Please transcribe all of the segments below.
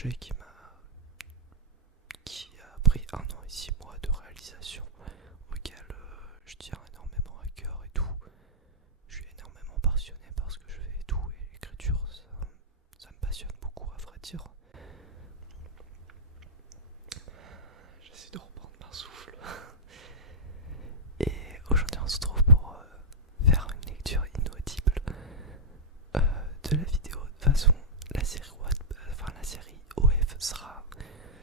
projet qui a pris 1 an et 6 mois de réalisation, auquel je tiens énormément à cœur et tout. Je suis énormément passionné par ce que je fais et tout, et l'écriture, ça me passionne beaucoup à vrai dire. J'essaie de reprendre mon souffle. Et aujourd'hui on se retrouve pour faire une lecture inaudible de la vidéo. De toute façon, la série OF sera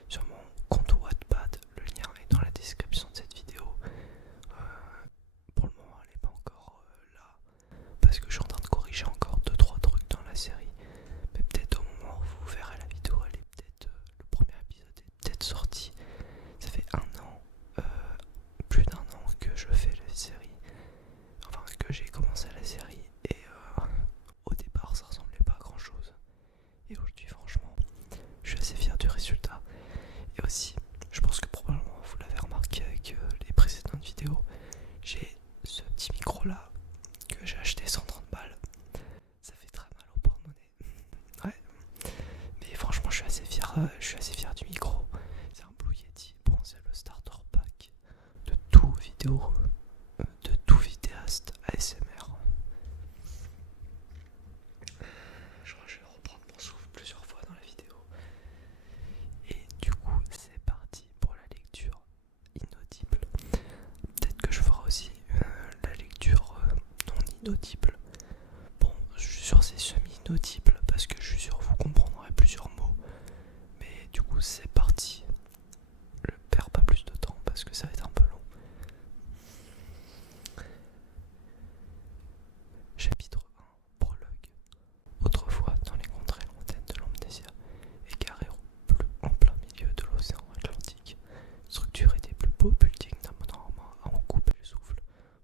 sur mon compte Wattpad. Le lien est dans la description de cette vidéo. Pour le moment, elle n'est pas encore là parce que je suis en train de corriger encore 2-3 trucs dans la série. Mais peut-être au moment où vous verrez la vidéo, elle est peut-être le premier épisode est peut-être sorti. Ça fait plus d'un an que je fais la série. Enfin, que j'ai commencé la série et au départ, ça ressemblait pas à grand chose. Et aujourd'hui, franchement, je suis assez fier du résultat. Et aussi, je pense que probablement vous l'avez remarqué avec les précédentes vidéos, j'ai ce petit micro là que j'ai acheté 130 balles. Ça fait très mal au porte-monnaie. Ouais. Mais franchement, je suis assez fier du micro. C'est un Blue Yeti. Bon, c'est le starter pack de tout vidéaste ASMR. Je crois que je vais reprendre mon souffle plusieurs fois dans la vidéo. Et du coup, c'est parti pour la lecture inaudible. Peut-être que je ferai aussi la lecture non inaudible. Bon, je suis sûr que c'est semi-inaudible parce que je suis sûr que vous comprendrez plusieurs mots. Mais du coup, c'est parti. Je perds pas plus de temps parce que ça va être un peu long. Chapitre 1. Prologue. Autrefois, dans les contrées lointaines de l'Amnésia, égaré en plein milieu de l'océan Atlantique, structuré des plus beaux buildings d'un panorama à en couper le souffle,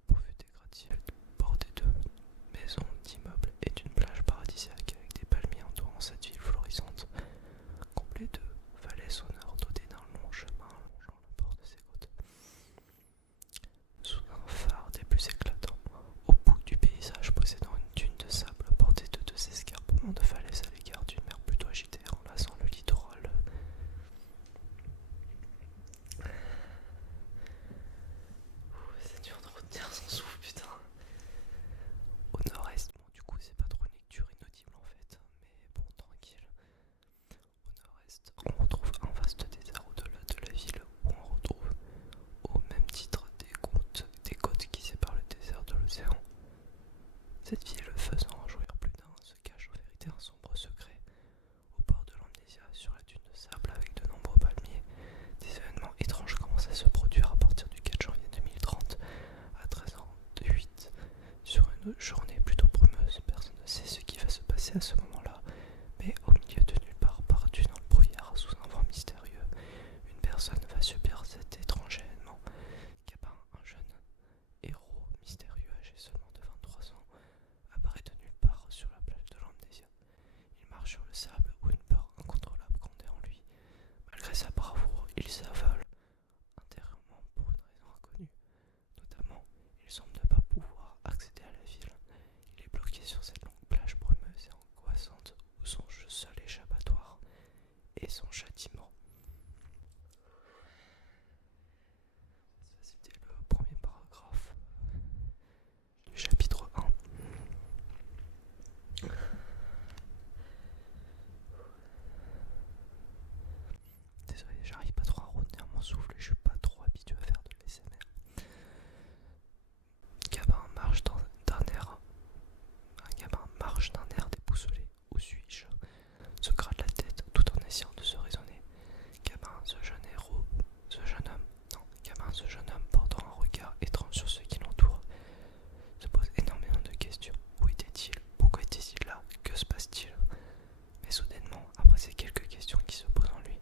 pourvu des gratte-ciels bordés de maisons, d'immeubles et d'une plage paradisiaque avec des palmiers entourant cette ville florissante, comblée de vallées sonores dotées d'un long chemin longeant le bord de ses côtes. Sous un phare des plus éclatants, au bout du paysage possédant une dune de sable bordée de 2 escarpements de falaises à l'égard d'une mer plutôt agitée enlaçant le littoral. C'est dur de retenir son souffle, putain. Au nord-est, bon du coup c'est pas trop une lecture inaudible en fait, mais bon tranquille. Au nord-est, on retrouve un vaste désert au-delà de la ville où on retrouve au même titre des côtes qui séparent le désert de l'océan. Cette ville, faisant en jouir plus d'un, se cache en vérité un sombre secret. Au bord de l'Amnésia, sur la dune de sable avec de nombreux palmiers, des événements étranges commencent à se produire à partir du 4 janvier 2030, à 13h08. Sur une journée plutôt brumeuse, personne ne sait ce qui va se passer à ce moment-là, mais au milieu de nulle part, perdu dans le brouillard, sous un vent mystérieux, une personne va subir cet étrange événement. Gabin, un jeune héros mystérieux âgé seulement de 23 ans, apparaît de nulle part sur la plage de l'Amnésia. Il marche sur le sable où une peur incontrôlable grandit en lui. Malgré sa bravoure, il s'avale intérieurement pour une raison inconnue. Notamment, il semble ne pas pouvoir accéder à la ville. Il est bloqué sur cette longue plage brumeuse et angoissante où son seul échappatoire est son châtiment. Ça, c'était le premier paragraphe du chapitre 1. Désolé, j'arrive pas trop à retenir mon souffle, je suis pas trop habitué à faire de l'ASMR. Un gamin marche d'un air déboussolé. Où suis-je? Se gratte la tête tout en essayant de se raisonner. Ce jeune homme portant un regard étrange sur ceux qui l'entourent, se pose énormément de questions. Où était-il? Pourquoi était-il là? Que se passe-t-il? Mais soudainement, après ces quelques questions qui se posent en lui,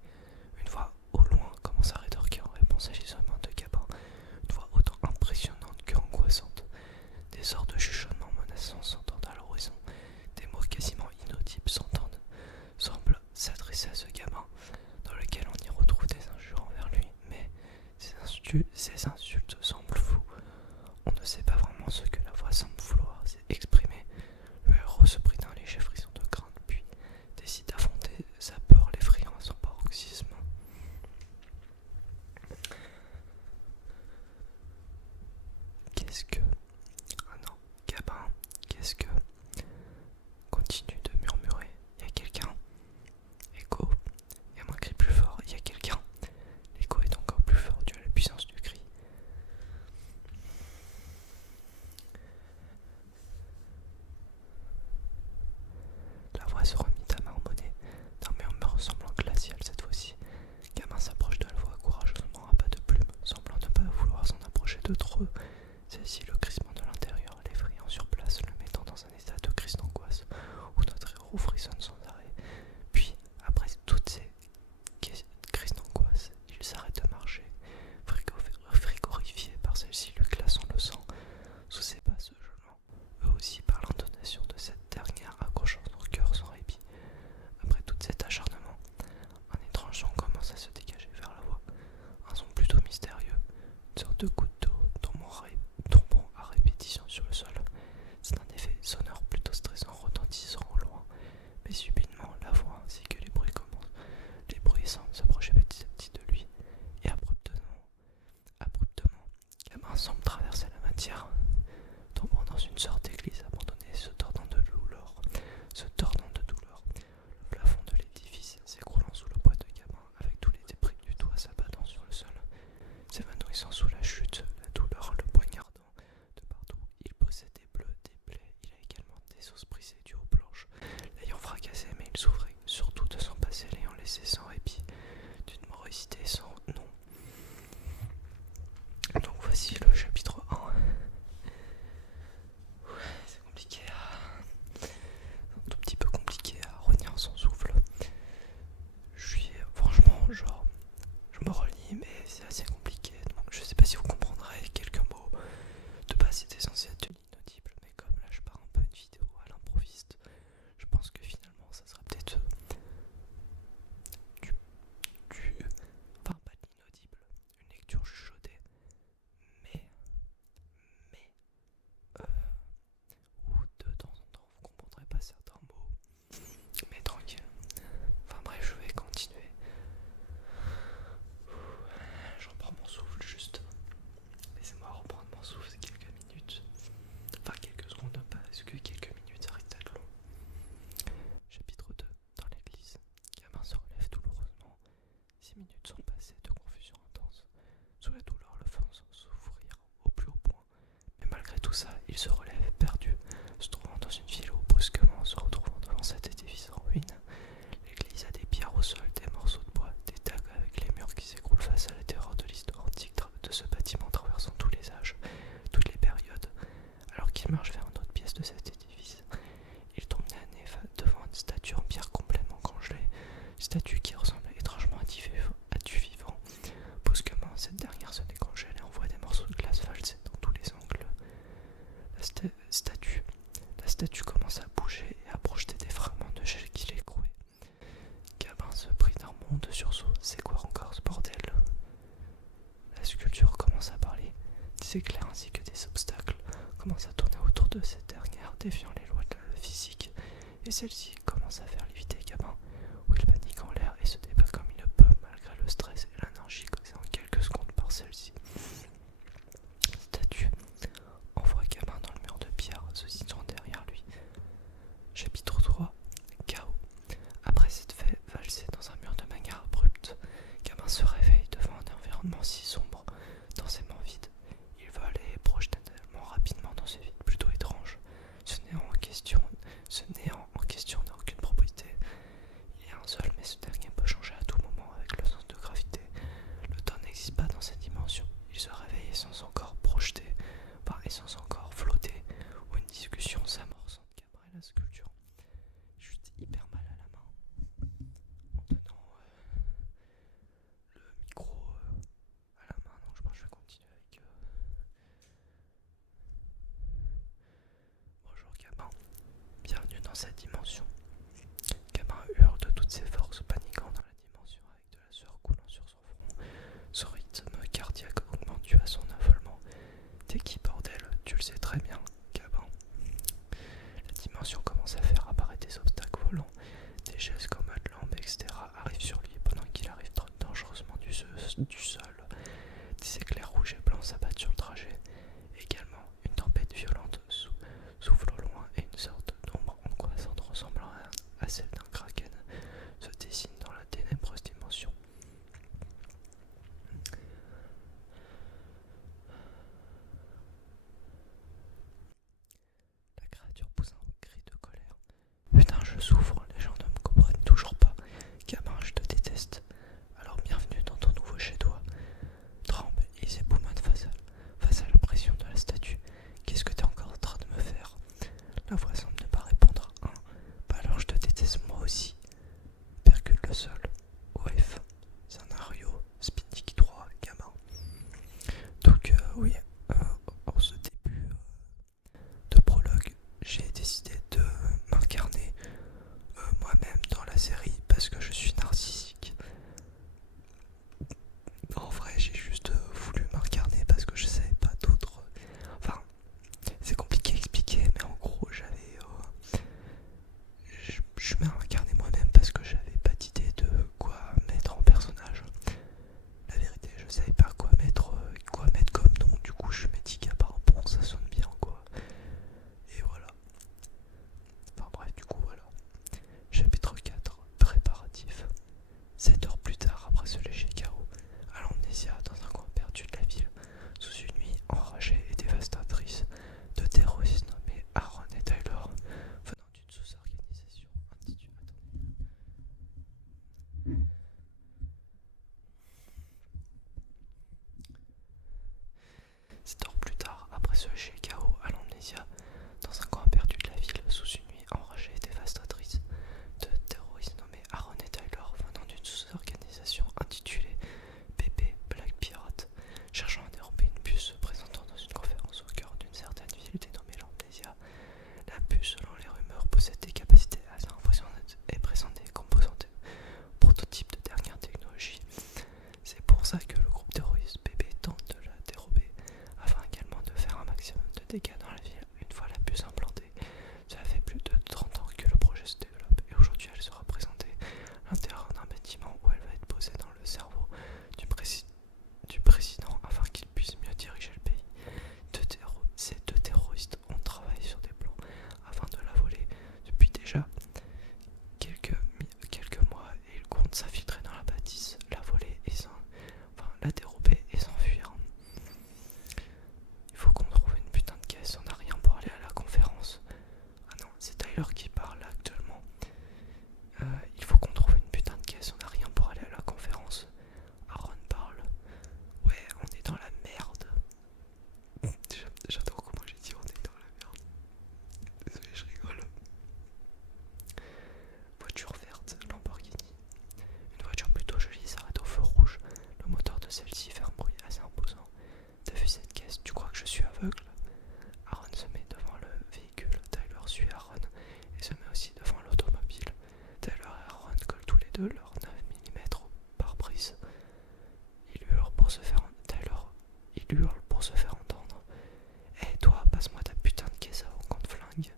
une voix au loin commence à rétorquer en réponse à l'isolement de Gabin, une voix autant impressionnante que angoissante. Des sortes de chuchotements menaçants s'entendent à l'horizon, des mots quasiment inaudibles semblent s'adresser à ce gamin, dans lequel on y retrouve des injures envers lui, mais ces insultes semblent floues. On ne sait pas vraiment ce que la voix semble vouloir exprimer. Le héros se prit d'un léger frisson de crainte, puis décide d'affronter sa peur, l'effrayant à son cerveau frissonne sans arrêt. Puis, après toutes ces crises d'angoisse, il s'arrête de marcher, frigorifié par celle-ci lui glaçant le sang sous ses pas se gelant, eux aussi par l'intonation de cette dernière accrochant son cœur sans répit. Après tout cet acharnement, un étrange son commence à se dégager vers la voix, un son plutôt mystérieux, une sorte de goutte d'eau tombant à répétition sur le sol. C'est un effet sonore plutôt stressant retentissant au loin, mais subitement la voix ainsi que les bruits commencent. Les bruits semblent s'approcher petit à petit de lui, et abruptement, Gamin semble traverser la matière, tombant dans une sorte d'église abandonnée, se tordant de douleur. Le plafond de l'édifice s'écroulant sous le poids de Gamin, avec tous les débris du toit s'abattant sur le sol. S'évanouissant sous la chute, la douleur le poignardant de partout. Il possède des bleus, des plaies, il a également des os brisés dues aux planches, l'ayant fracassé, mais il souffrait surtout de son passé, l'ayant laissé sans répit, d'une morosité sans nom. Donc voici le chapitre 1. C'est compliqué un tout petit peu compliqué à retenir son souffle. Je suis franchement je me relis mais c'est assez compliqué. Donc je sais pas si vous comprendrez quelques mots. De base c'était censé être de l'inaudible, mais comme là je pars un peu une vidéo à l'improviste, je pense que finalement ça sera peut-être enfin pas de l'inaudible, une lecture chuchotée, mais où de temps en temps vous comprendrez pas certains mots, mais tranquille. Enfin bref, je vais continuer. J'en prends mon souffle juste. Laissez-moi reprendre mon souffle quelques minutes. Enfin quelques secondes, parce que quelques minutes ça risque d'être long. Chapitre 2. Dans l'église. Gamin se relève douloureusement. 6 minutes sont passées de confusion intense. Sous la douleur le faisant souffrir au plus haut point. Mais malgré tout ça, il se relève perdu, se trouvant dans une ville où brusquement se retrouvant devant cet édifice en ruine. L'église a des pierres au sol, des morceaux de bois, des tags avec les murs qui s'écroulent face à la terreur de l'histoire antique de ce bâtiment traversant tous les âges, toutes les périodes. Alors qu'il marche vers une autre pièce de cet édifice, il tombe nez à nez devant une statue en pierre complètement congelée, statue qui ressemble étrangement à du vivant. Brusquement, cette dernière se décongèle et envoie des morceaux de glace valser dans tous les angles. La statue commence à bouger et à projeter des fragments de gel qui l'écrouaient. Gabin se prit d'un bond de sursaut. C'est quoi encore ce bordel? La sculpture commence à parler. Des éclairs ainsi que des obstacles commencent à tourner autour de cette dernière, défiant les lois de la physique. Et celle-ci commence à faire léviter Gabin, où il panique en l'air et se débat comme il le peut, malgré le stress et l'énergie causée en quelques secondes par celle-ci. Statue envoie Gamin dans le mur de pierre, se situant derrière lui. Chapitre 3. Chaos. Après s'être fait valser dans un mur de manière abrupte, Gamin se réveille devant un environnement si sombre, densément vide. Il va aller projeter tellement rapidement dans ce vide plutôt étrange. Ce néant en question n'a aucune propriété. Il y a un seul, mais ce dernier peut changer à tout moment avec le sens de gravité. Le temps n'existe pas dans cette dimension. Il se réveille et sans encore projeter, et sans encore flotter, où une discussion s'amorce entre Gamin et la sculpture. Juste hyper mal à la main en tenant le micro à la main, donc je pense que je vais continuer avec Bonjour Gamin, bienvenue dans cette dimension. Gamin hurle de toutes ses forces, paniquant dans la dimension avec de la sueur coulant sur son front. Son rythme cardiaque augmente dû à son affolement. T'es qui bordel? Tu le sais très bien, Gabin. La dimension commence à faire apparaître des obstacles volants, des gestes commodes, lampes, etc. arrivent sur lui pendant qu'il arrive dangereusement du sol. Des éclairs rouges et blancs s'abattent sur le trajet. Également, une tempête violente souffle au loin et une sorte d'ombre angoissante ressemblant à celle d'un kraken se dessine dans la ténébreuse dimension. La créature pousse un cri de colère. Putain, je souffre, les gens ne me comprennent toujours pas. Gamin, je te déteste. Alors bienvenue dans ton nouveau chez toi. ce chaos à l'amnésia, dans un coin perdu de la ville, sous une nuit enragée et dévastatrice. Deux terroristes nommés Aaron et Tyler, venant d'une sous-organisation intitulée BP Black Pirate, cherchant à dérober une puce se présentant dans une conférence au cœur d'une certaine ville dénommée l'Amnésia. La puce, selon les rumeurs, possède des capacités assez impressionnantes et présente des composantes prototypes de dernière technologie. C'est pour ça que le groupe terroriste BP tente de la dérober, afin également de faire un maximum de dégâts dans la ville une fois la puce implantée. Cela fait plus de 30 ans que le projet se développe et aujourd'hui elle sera présentée à l'intérieur d'un bâtiment où elle va être posée dans le cerveau du président afin qu'il puisse mieux diriger le pays. Ces deux terroristes ont travaillé sur des plans afin de la voler depuis déjà quelques mois et ils comptent s'infiltrer dans la bâtisse, la voler et la dérober et s'enfuir. Il faut qu'on trouve une putain de caisse, on n'a rien pour aller à la conférence. Ah non, c'est Tyler qui parle actuellement. Il faut qu'on trouve une putain de caisse, on n'a rien pour aller à la conférence. Aaron parle. Ouais, on est dans la merde. J'adore comment j'ai dit on est dans la merde. Désolé, je rigole. Voiture verte, Lamborghini. Une voiture plutôt jolie s'arrête au feu rouge. Le moteur de celle-ci fait un bruit assez imposant. T'as vu cette caisse? Tu crois que je suis aveugle? Aaron se met devant le véhicule. Tyler suit Aaron et se met aussi devant l'automobile. Tyler et Aaron collent tous les deux leurs 9 mm au pare-brise. Il hurle pour se faire entendre. Hé toi, passe-moi ta putain de caisse avant qu'on te flingue.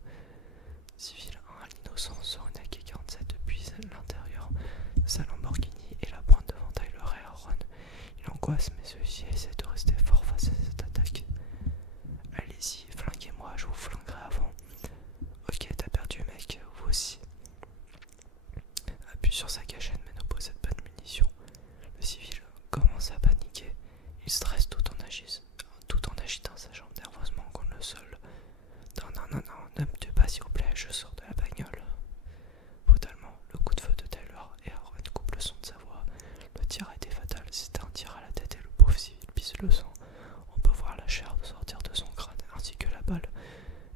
Civil 1, l'innocent sort une AK-47 depuis l'intérieur de sa Lamborghini et la pointe devant Tyler et Aaron. Il angoisse mais ceux-ci essaient de rester fort face à cette attaque. Allez-y, flinguez-moi, je vous flinguerai avant. Ok, t'as perdu mec, vous aussi. Appuie sur sa cachette mais ne possède pas de munitions. Le civil commence à paniquer. Il stresse tout en agitant sa jambe nerveusement contre le sol. Non, ne me tue pas s'il vous plaît, je sors de la bagnole. Brutalement, le coup de feu de Tyler et Aaron coupe le son de sa voix. Le tir a été fatal, c'était un tir à la tête et le pauvre civil pisse le sang. On peut voir la chair sortir de son crâne ainsi que la balle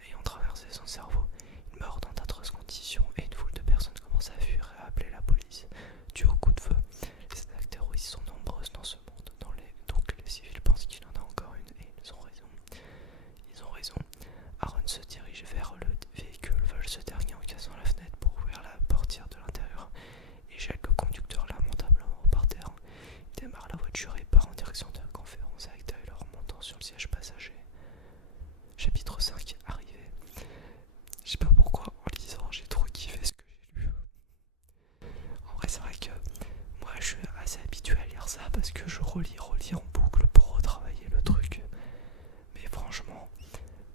ayant traversé son cerveau. Il meurt dans d'atroces conditions et une foule de personnes commence à fuir et à appeler la police. Dû au coup de feu, les attaques terroristes sont nombreuses dans ce monde, donc les civils pensent qu'il y en a encore une et ils ont raison. Aaron se dirige vers le véhicule, vole ce dernier en cassant la fenêtre pour ouvrir la portière de l'intérieur et jette le conducteur lamentablement par terre. Il démarre la voiture et part en direction de la conférence avec Tyler montant sur le siège passager. Chapitre 5, arrivé. Je sais pas pourquoi, en lisant, j'ai trop kiffé ce que j'ai lu. En vrai, c'est vrai que moi, je suis assez habitué à lire ça parce que je relis en boucle pour retravailler le truc. Mais franchement,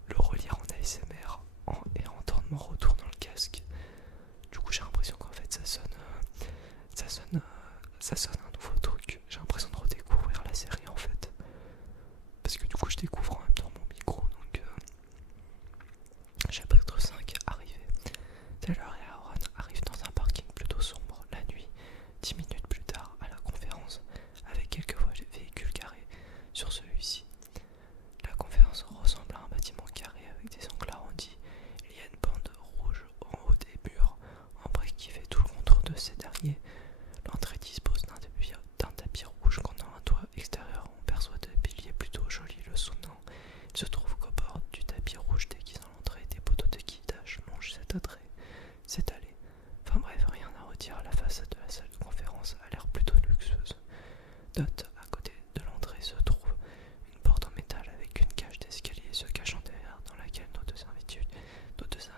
le relire en ASMR et entendre mon retour dans le casque, du coup, j'ai l'impression qu'en fait, ça sonne un nouveau truc. J'ai l'impression de redécouvrir la série en fait. Parce que du coup, je découvre en même temps mon micro, donc chapitre 5, arrivé. Taylor et Aaron arrivent dans un parking plutôt sombre la nuit, 10 minutes plus tard à la conférence, avec quelques véhicules garés sur celui-ci. La conférence ressemble à un bâtiment carré avec des angles arrondis. Il y a une bande rouge en haut des murs, en briques qui fait tout le contour de ces derniers. L'entrée dispose d'un tapis rouge contenant un toit extérieur. On perçoit des piliers plutôt jolis le soutenant. Il se trouve qu'au bord du tapis rouge déguisant l'entrée, des poteaux de guidage longent cette allée. Enfin bref, rien à redire, la façade de la salle de conférence a l'air plutôt luxueuse. Note, à côté de l'entrée se trouve une porte en métal avec une cage d'escalier se cachant derrière dans laquelle nos deux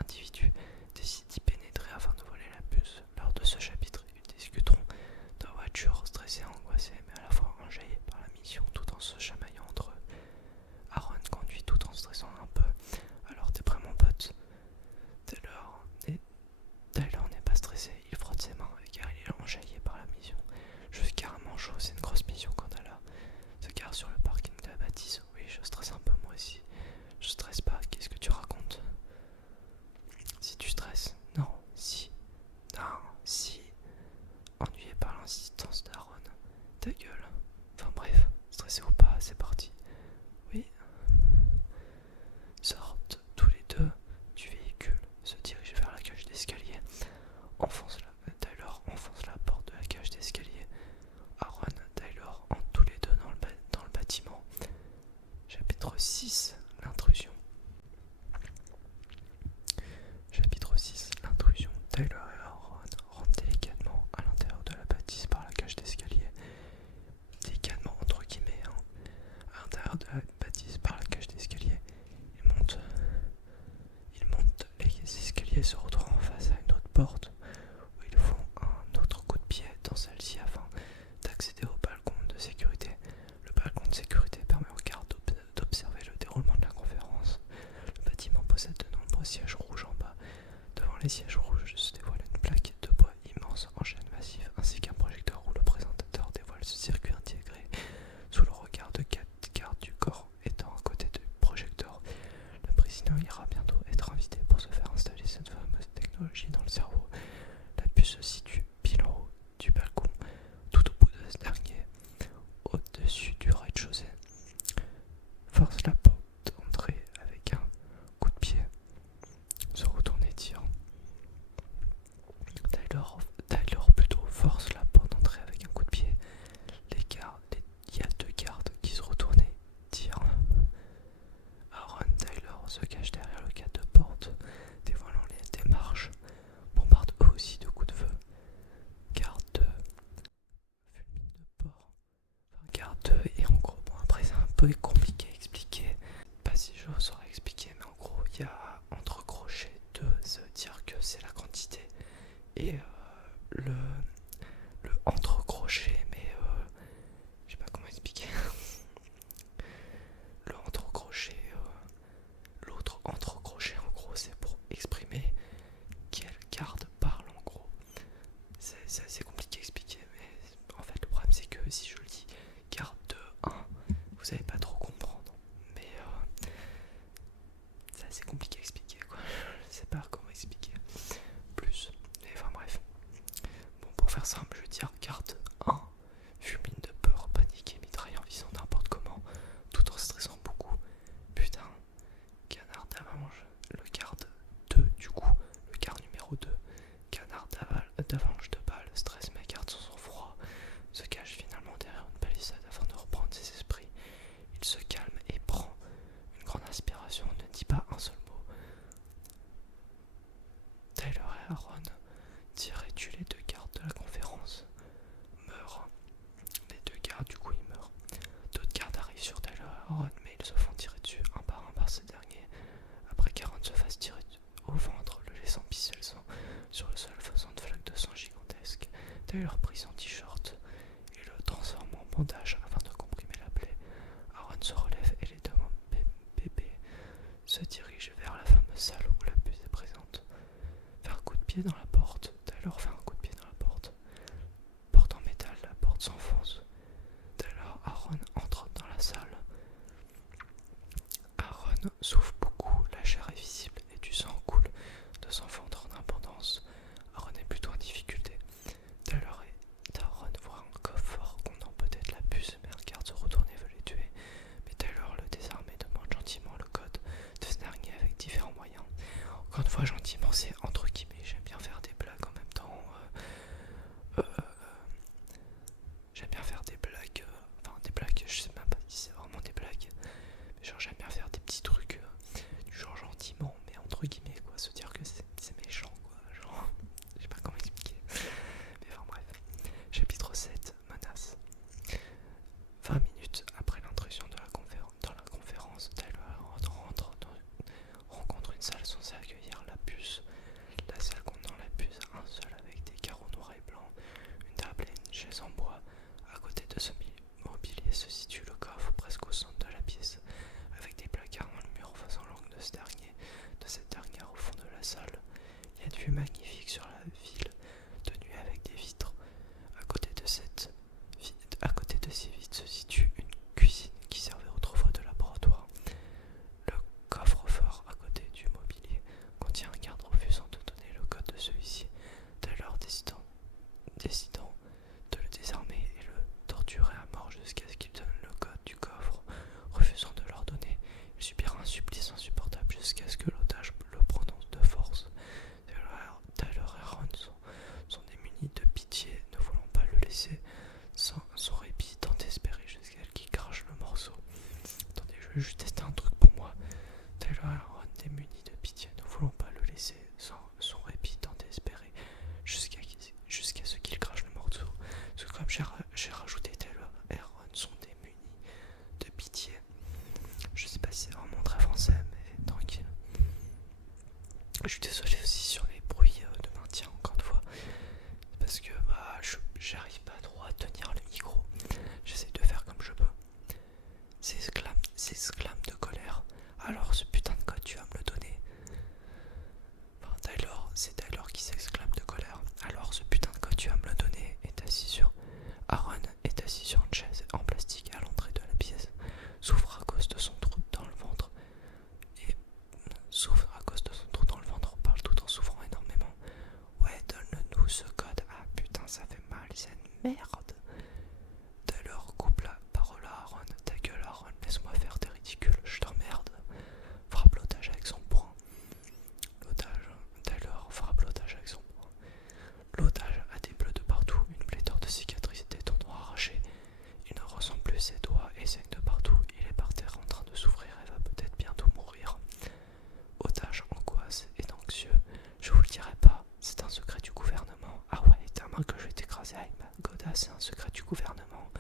individus décident d'y pénétrer afin de voler la puce. Lors de ce chapitre, ils discuteront de voitures stressés et angoissés mais à la fois enjaillés par la mission tout en se chamaillant entre eux. Aaron conduit tout en stressant un peu. Alors t'es prêt mon pote? Tyler n'est pas stressé, il frotte ses mains car il est enjaillé par la mission. Je suis carrément chaud, c'est une grosse mission qu'on a là. Se gare sur le parking de la bâtisse. Oui, je stresse un peu moi aussi. Je stresse pas, qu'est-ce que tu racontes? Si tu stresses? Non, si. Non, si. Ennuyé par l'insistance d'Aaron. Ta gueule. Enfin bref, stressé ou pas, c'est parti. Oui. dans celle-ci afin d'accéder au balcon de sécurité. Le balcon de sécurité permet aux gardes d'observer le déroulement de la conférence. Le bâtiment possède de nombreux sièges rouges en bas. Devant les sièges rouges se dévoile une plaque de bois immense en chêne massif, ainsi qu'un projecteur où le présentateur dévoile ce circuit intégré sous le regard de 4 gardes du corps étant à côté du projecteur. Le président ira bientôt être invité pour se faire installer cette fameuse technologie dans le cerveau. La puce se situe pile en haut du balcon, tout au bout de ce dernier, au-dessus du rez-de-chaussée. Force la porte d'entrée avec un coup de pied. Se retourne et tire. Tyler plutôt force la porte d'entrée avec un coup de pied. Il y a 2 gardes qui se retournent et tirent. Aaron Tyler se cache derrière le cadre de porte, dévoilant les démarches, bombarde eux aussi de coups de feu. Garde 2, fulmine de porc. Enfin, garde 2 et en gros, bon après c'est un peu compliqué à expliquer. Pas si je saurais expliquer, mais en gros il y a entre crochets 2, ça veut dire que c'est la quantité. Et le entre-crochet, mais je sais pas comment expliquer. Le entre-crochet, l'autre entre-crochet en gros c'est pour exprimer quelle garde parle en gros. C'est assez compliqué à expliquer, mais en fait le problème c'est que si je le dis garde de 1, vous allez pas trop comprendre. Mais c'est assez compliqué à expliquer quoi. Je sais pas comment expliquer plus. Mais enfin bref. Bon, pour faire simple, je veux dire garde 1, fulmine de peur, panique et mitraille en visant n'importe comment, tout en stressant beaucoup. Putain, canard d'avalanche, le garde 2 du coup, le garde numéro 2, canard d'avalanche de balles, stress mais garde son sang-froid, se cache finalement derrière une palissade afin de reprendre ses esprits. Il se calme et prend une grande inspiration, ne dit pas un seul mot. Tyler et Aaron tirent et tuent les 2 gardes de la conférence. Meurent. Les 2 gardes du coup ils meurent. D'autres gardes arrivent sur Tyler et Aaron, mais ils se font tirer dessus un par ces derniers. Après qu'Aaron se fasse tirer au ventre, le laissant pisser le sang sur le sol, faisant de flaques de sang gigantesques. Tyler prit son t-shirt et le transforme en bandage afin de comprimer la plaie. Aaron se relève et les 2 bébés se dirigent vers la fameuse salle où la puce est présente. Fait un coup de pied dans la porte. Tyler fait un coup de pied dans la porte. Porte en métal, la porte s'enfonce. Tyler, Aaron entre dans la salle. Aaron souffre beaucoup, la chair est visible et du sang coule de son ventre en abondance. Aaron est plutôt en difficulté. Tyler et Aaron voient un coffre contenant peut-être la puce, mais un garde se retourne et veut les tuer. Mais Tyler, le désarmé, demande gentiment le code de ce dernier avec différents moyens. Encore une fois, gentiment, c'est entre guillemets, j'aime bien faire des blagues en même temps. J'aime bien faire des blagues, enfin des blagues, je sais même pas si c'est vraiment des blagues, mais genre j'aime bien faire des petits trucs du genre gentiment, mais entre guillemets quoi, se dire que c'est méchant quoi, genre, je sais pas comment expliquer. Mais enfin bref, chapitre 7, menace. 20 minutes après l'intrusion de dans la conférence, Tyler rencontre une salle censée accueillir la puce. La salle contenant la puce, un seul avec des carreaux noirs et blancs, une table et une chaise en bois. À côté de ce mobilier se situe le coffre presque au centre de la pièce, avec des placards dans le mur faisant l'angle de cette dernière au fond de la salle. Il y a une vue magnifique sur la ville, de nuit avec des vitres. À côté de ces vitres se situe une cuisine qui servait autrefois de laboratoire. Le coffre-fort à côté du mobilier contient un garde refusant de donner le code de celui-ci. Tyler décidant de le désarmer et le torturer à mort jusqu'à ce qu'il donne le code du coffre. Refusant de leur donner, il subira un supplice insupportable jusqu'à ce que l'otage le prononce de force. Tyler et Aaron sont démunis de pitié, ne voulant pas le laisser sans son répit, tant espéré jusqu'à ce qu'il crache le morceau. Attendez, je vais juste tester un truc pour moi. Tyler et Aaron, démunis de pitié, ne voulant pas le laisser sans son répit tant espéré jusqu'à ce qu'il crache le morceau. tu vas me le donner est assis sur... Aaron est assis sur une chaise en plastique à l'entrée de la pièce, s'ouvre à cause de son trou dans le ventre, et s'ouvre à cause de son trou dans le ventre, parle tout en souffrant énormément. Ouais, donne-nous ce code. Ah putain, ça fait mal, c'est une merde. Taylor coupe la parole à Aaron. Ta gueule, Aaron, laisse-moi faire, t'es ridicule, je t'emmerde. Frappe l'otage avec son poing. Taylor frappe l'otage avec son poing. L'otage a des bleus de partout, une pléthore de cicatrices et des tendons arrachés. Il ne ressent plus ses doigts et saigne de partout. Il est par terre en train de souffrir et va peut-être bientôt mourir. Otage angoisse et anxieux. Je vous le dirai pas, c'est un secret du gouvernement. Ah ouais, ta main que je vais t'écraser avec ma godasse, c'est un secret du gouvernement.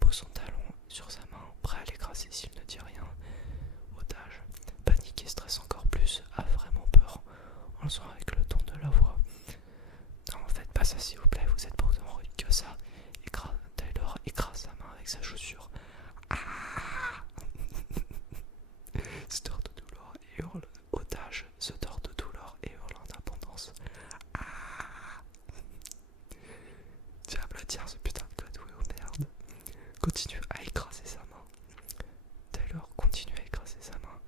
Pose son talon sur sa main, prêt à l'écraser s'il ne dit rien. Otage, paniqué, stresse encore plus, a vraiment peur, en le sent avec le ton de la voix. Non, faites pas ça s'il vous plaît, vous êtes pas autant horrible que ça. Taylor écrase sa main avec sa chaussure. Ah se tord de douleur et hurle. Otage se tord de douleur et hurle en abondance. Ah tu vas me le dire ce putain de code, ouais, oh merde. Continue à écraser sa main. Taylor continue à écraser sa main.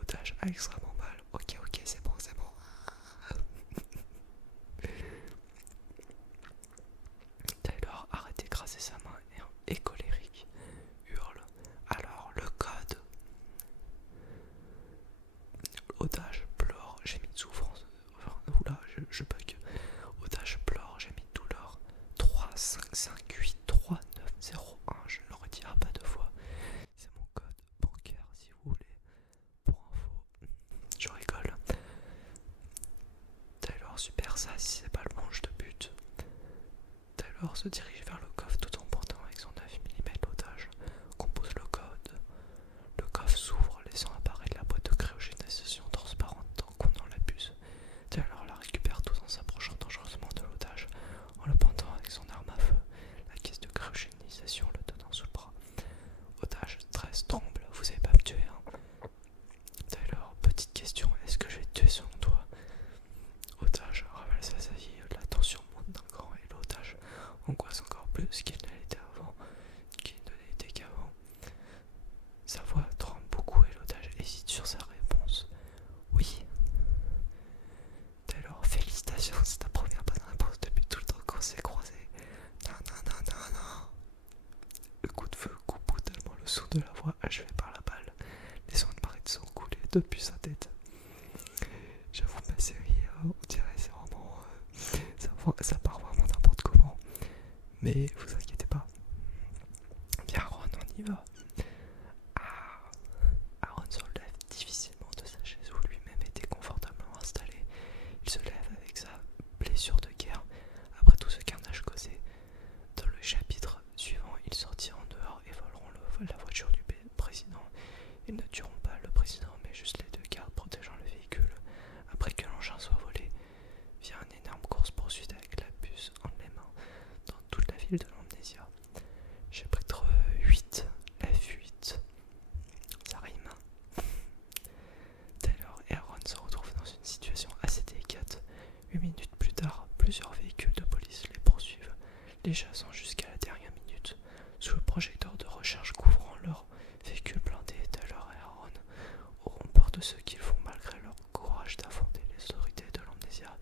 Otage a extrêmement mal. Ok, c'est bon, c'est bon. Taylor arrête d'écraser sa main et colérique hurle. Alors le code. Otage pleure, j'ai mis de souffrance. Enfin, oula, je bug. Otage pleure, j'ai mis de douleur. 3, 5, 5, 8, 3, 9, 0, 1. Je ne le redirai pas deux fois. C'est mon code bancaire si vous voulez. Pour info. Je rigole. Taylor super ça, si c'est pas le bon, je te bute. Taylor se dirige vers le coffre tout en pointant avec son 9 mm l'otage. Compose le code. Le coffre s'ouvre, laissant apparaître la boîte de cryogénisation transparente tant qu'on en l'abuse. Taylor la récupère tout en s'approchant dangereusement de l'otage, en le pointant avec son arme à feu. La caisse de cryogénisation le tenant sous le bras. Otage, stress, tremble, vous avez pas me tuer, hein. Taylor, petite question, est-ce que je vais te tuer selon toi? Otage, ravale sa saillie, la tension monte d'un cran et l'otage angoisse encore plus qu'il ne l'était qu'avant. Sa voix tremble beaucoup et l'otage hésite sur sa réponse. Oui. Taylor, félicitations, c'est ta première bonne réponse depuis tout le temps qu'on s'est croisés. Non. Le coup de feu coupe brutalement le son de la voix achevé par la balle, laissant une marée de sang couler depuis sa tête. J'avoue, ma série, on dirait c'est vraiment... ça part vraiment n'importe comment. Mais vous inquiétez pas. Bien Ron, on y va. Aaron se relève difficilement de sa chaise où lui-même était confortablement installé. Il se lève avec sa blessure de guerre après tout ce carnage causé. Dans le chapitre suivant, ils sortiront dehors et voleront la voiture du président. Ils ne tueront pas le président, mais juste les deux gardes protégeant le véhicule. Après que l'engin soit volé, vient une énorme course-poursuite avec la puce en les mains dans toute la ville de l'Amnésia. Chapitre 8, la fuite. Ça rime. Taylor et Aaron se retrouvent dans une situation assez délicate. 8 minutes plus tard, plusieurs véhicules de police les poursuivent, les chassant jusqu'à la dernière minute. Sous le projecteur de recherche couvrant leur véhicule blindé, Taylor et Aaron auront peur de ce qu'ils font malgré leur courage d'affronter les autorités de l'Amnésia,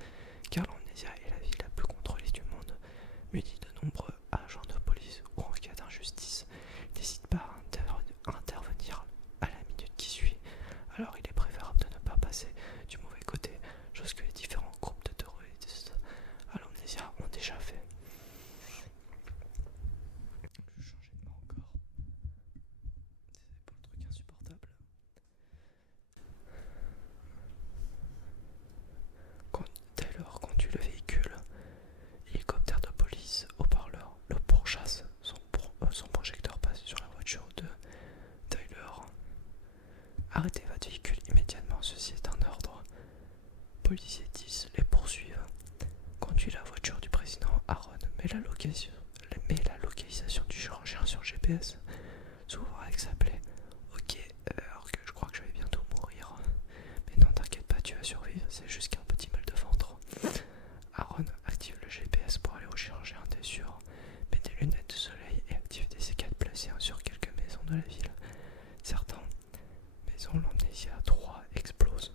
car l'Amnésia est la ville la plus contrôlée du monde, munie de nombreux agents de police ou en cas d'injustice, n'hésite pas à intervenir à la minute qui suit. Alors il est préférable de ne pas passer du mauvais côté, chose que les différents groupes de terroristes à l'Amnésia ont déjà fait. Je vais changer de main encore. C'est pour le truc insupportable. Taylor conduit le véhicule. Hélicoptère de police, haut-parleur, le pourchasse. Son projecteur passe sur la voiture de Taylor. Arrêtez votre véhicule immédiatement, ceci est un ordre. Policiers 10 les poursuivent. Conduit la voiture du président Aaron, met la localisation du chirurgien sur GPS. S'ouvre avec sa plaie. Ok, alors que je crois que je vais bientôt mourir. Mais non, t'inquiète pas, tu vas survivre, c'est juste qu'un petit mal de ventre. Aaron active le GPS pour de la ville. Certains maisons l'amnésia 3 explosent.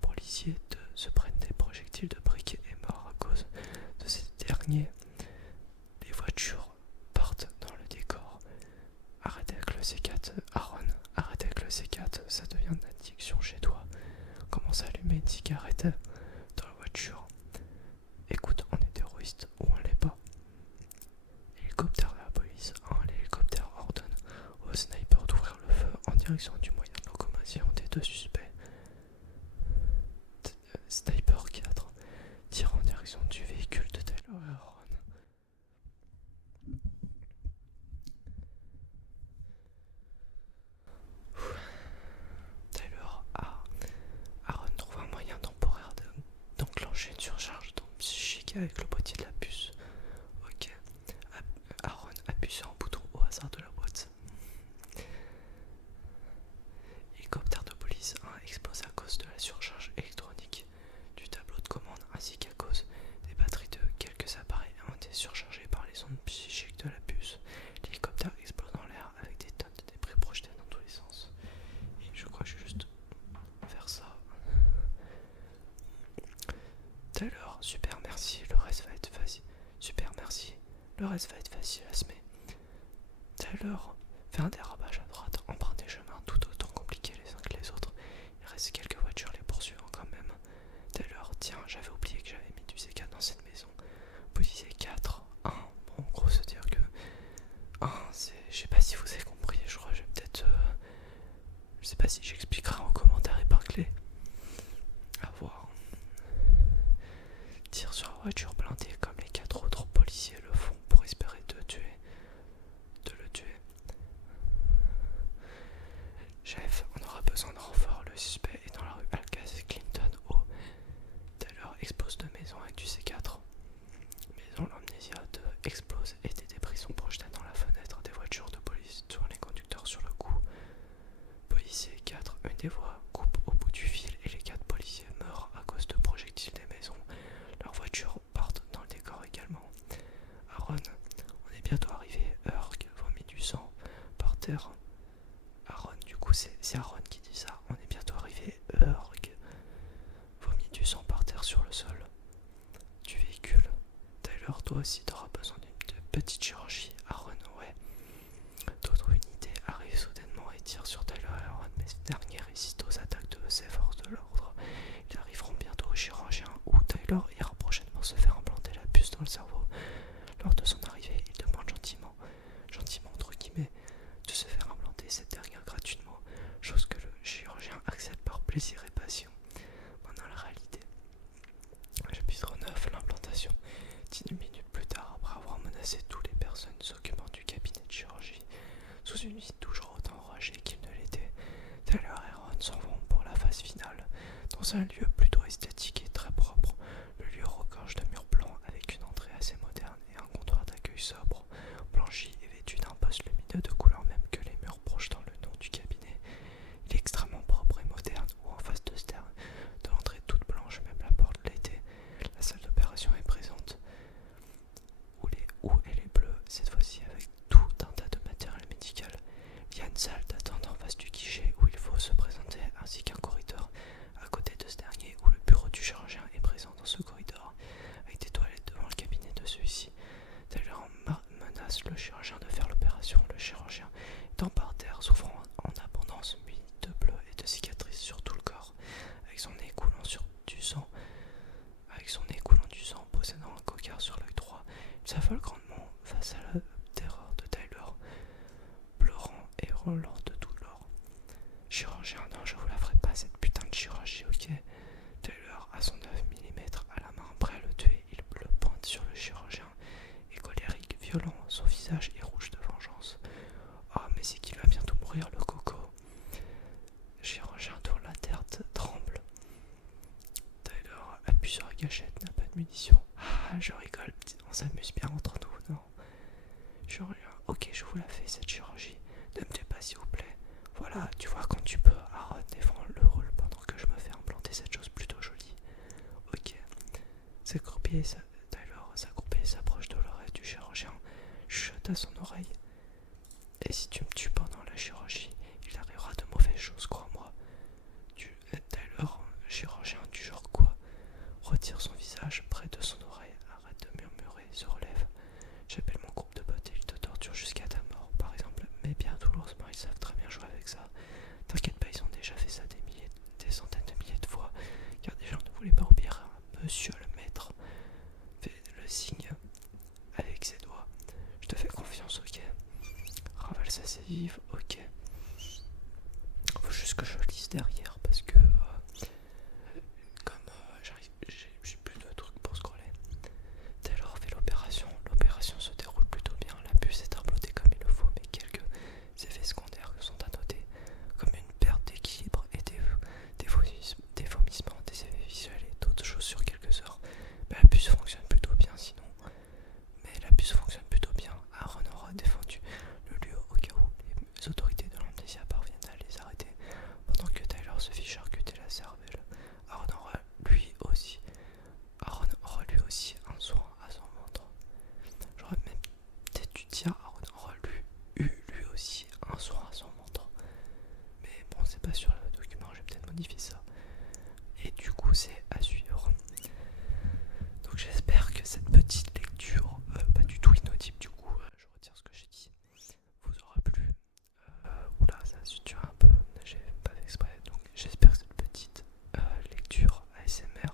Policiers se prennent des projectiles de briques et morts à cause de ces derniers. Les voitures partent dans le décor. Arrête avec le C4, Aaron, arrête avec le C4, ça devient une addiction chez toi. Commence à allumer une cigarette dans la voiture. Écoute, on est terroriste ou on l'est pas. Hélicoptère de la police. L'hélicoptère ordonne au sniper d'ouvrir le feu en direction du moyen de locomotion des deux suspects. Sniper 4 tire en direction du véhicule de Tyler et Aaron. Aaron trouve un moyen temporaire d'enclencher une surcharge psychique avec le boîtier de la puce. Ok. Aaron appuie sur un bouton au hasard de la boîte. Hélicoptère de police 1 explose à cause de la surcharge électronique du tableau de commande ainsi qu'à cause des batteries de quelques appareils ont été surchargés par les ondes psychiques de la puce. L'hélicoptère explose dans l'air avec des tonnes de débris projetés dans tous les sens. Et je crois que je vais juste faire ça. Taylor, super merci, le reste va être facile. Super merci, le reste va être facile à semer. Taylor, fais un dérapage à droite, emprunte des chemins tout autant compliqués les uns que les autres. Il reste quelques voitures les poursuivant quand même. Taylor, tiens, j'avais oublié que j'avais mis du C4 dans cette maison. Policier 4, 1. Bon, en gros, se dire que 1, c'est. Je sais pas si vous avez compris, je crois que je vais peut-être. Je sais pas si j'expliquerai en commentaire épinglé. À voir. Tire sur la voiture blindée comme les 4 autres policiers le font pour espérer de le tuer. Chef, on aura besoin de renfort. Le suspect est dans la rue Alcaz Clinton au. Taylor explose 2 maisons avec du C4. Maison l'amnésia 2 explose et des débris sont projetés dans la fenêtre des voitures de police sur les conducteurs sur le coup. Policier 4, une des voies coupe au bout du fil et les 4 policiers meurent à cause de projectiles des maisons. Leurs voitures partent dans le décor également. Aaron, on est bientôt arrivé. Urg vomit du sang par terre. Aaron, du coup c'est Aaron qui dit ça. On est bientôt arrivé. Urg vomit du sang par terre sur le sol du véhicule. Tyler, toi aussi t'auras besoin d'une petite chirurgie. Aaron, ouais. D'autres unités arrivent soudainement et tirent sur Tyler et Aaron, mais ce dernier résiste aux attaques de ces forces de l'ordre. Ils arriveront bientôt au chirurgien où Tyler ira prochainement se faire implanter la puce dans le cerveau. Lors de son arrivée, il demande gentiment entre guillemets, de se faire implanter cette dernière gratuitement, chose que le chirurgien accepte par plaisir et passion. Maintenant la réalité. Chapitre 9, l'implantation. 10 minutes plus tard, après avoir menacé toutes les personnes s'occupant du cabinet de chirurgie, sous une vie toujours autant enragée qu'il ne l'était, Tyler et Aaron s'en vont pour la phase finale, dans un lieu plutôt esthétique et très propre. Le lieu regorge de murs blancs avec une entrée assez moderne et un comptoir d'accueil sobre, blanchi et vêtu d'un poste lumineux de couleur même que les murs projetant le nom du cabinet. Il est extrêmement propre et moderne, où en face de l'entrée toute blanche, même la porte l'était. La salle d'opération est présente, où elle est bleue, cette fois-ci avec tout un tas de matériel médical. Il y a une salle d'attente en face du guichet où il faut se présenter, ainsi qu'un corridor à côté de ce dernier où le bureau du chirurgien est présent dans ce corridor, avec des toilettes devant le cabinet de celui-ci. Taylor menace le chirurgien de faire l'opération. Le chirurgien étant par terre, souffrant en abondance, muni de bleus et de cicatrices sur tout le corps, avec son nez coulant du sang, possédant un cocard sur l'œil droit. Il s'affole grandement face à la terreur de Tyler, pleurant et hurlant de douleur. Chirurgien, non, je vous la ferai pas cette putain de chirurgie, ok? Taylor a son 9 mm à la main, prêt à le tuer. Il le pointe sur le chirurgien, et colérique, violent, son visage est rouge de vengeance. Ah, mais c'est qu'il va bientôt mourir, le coco. Le chirurgien tourne la tête, tremble. Tyler appuie sur la gâchette, n'a pas de munitions. Ah, je rigole, on s'amuse bien entre nous, non? Chirurgien, ok, je vous la fais cette chirurgie. Ne me tuez pas, s'il vous plaît. Voilà, tu vois, quand tu peux, Aaron défend le rôle pendant que je me fais implanter cette chose plutôt jolie. Ok. Tyler s'accroupit et s'approche de l'oreille du chirurgien, chuchote à son oreille. Et Et si tu me tues pendant la chirurgie, il arrivera de mauvaises choses, crois-moi. Tyler, chirurgien du genre quoi, retire son visage près de son oreille, arrête de murmurer, se relève. J'appelle mon groupe de potes et ils te torturent jusqu'à ta mort, par exemple. Mais bien douloureusement, ils savent très bien jouer avec ça. T'inquiète pas, ils ont déjà fait ça des centaines de milliers de fois, car des gens ne voulaient pas obéir à monsieur le maître. Fais le signe avec ses doigts. Je te fais confiance, ok. Ravale sa salive, ok. Faut juste que je lise derrière parce que j'ai plus de trucs pour scroller. Taylor fait l'opération. L'opération se déroule plutôt bien. La puce est implantée comme il le faut, mais quelques effets secondaires sont à noter, comme une perte d'équilibre et des vomissements, des effets visuels et d'autres choses sur quelques heures. Mais la puce fonctionne plutôt bien sinon. Aaron aura défendu le lieu au cas où les autorités de l'amnésia parviennent à les arrêter. Pendant que Tyler se fit charcuter la cervelle, Aaron aura lui aussi un soin à son ventre. J'aurais même peut-être dû dire Aaron aura lui aussi un soin à son ventre. Mais bon, c'est pas sur le document, j'ai peut-être modifié ça. Et du coup, c'est à suivre. Donc j'espère que cette petite lecture, pas du tout inaudible du coup, je retire ce que j'ai dit, vous aura plu. Oula, ça suture un peu, j'ai pas fait exprès. Donc j'espère que cette petite lecture ASMR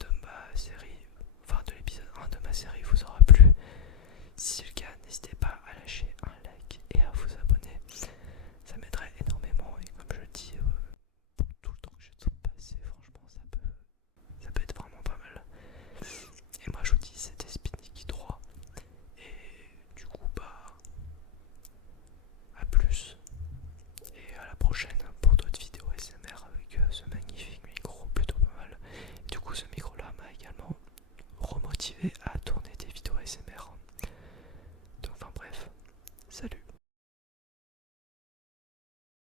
de ma série, enfin de l'épisode 1 de ma série vous aura plu. Si c'est le cas, n'hésitez pas à lâcher un like et à vous abonner. Ça m'aiderait énormément et comme je le dis, pour tout le temps que j'ai passé, franchement ça peut être vraiment pas mal. Et moi je vous dis c'était Spiniki 3 et du coup bah à plus et à la prochaine pour d'autres vidéos ASMR avec ce magnifique micro plutôt pas mal. Et du coup ce micro là m'a également remotivé à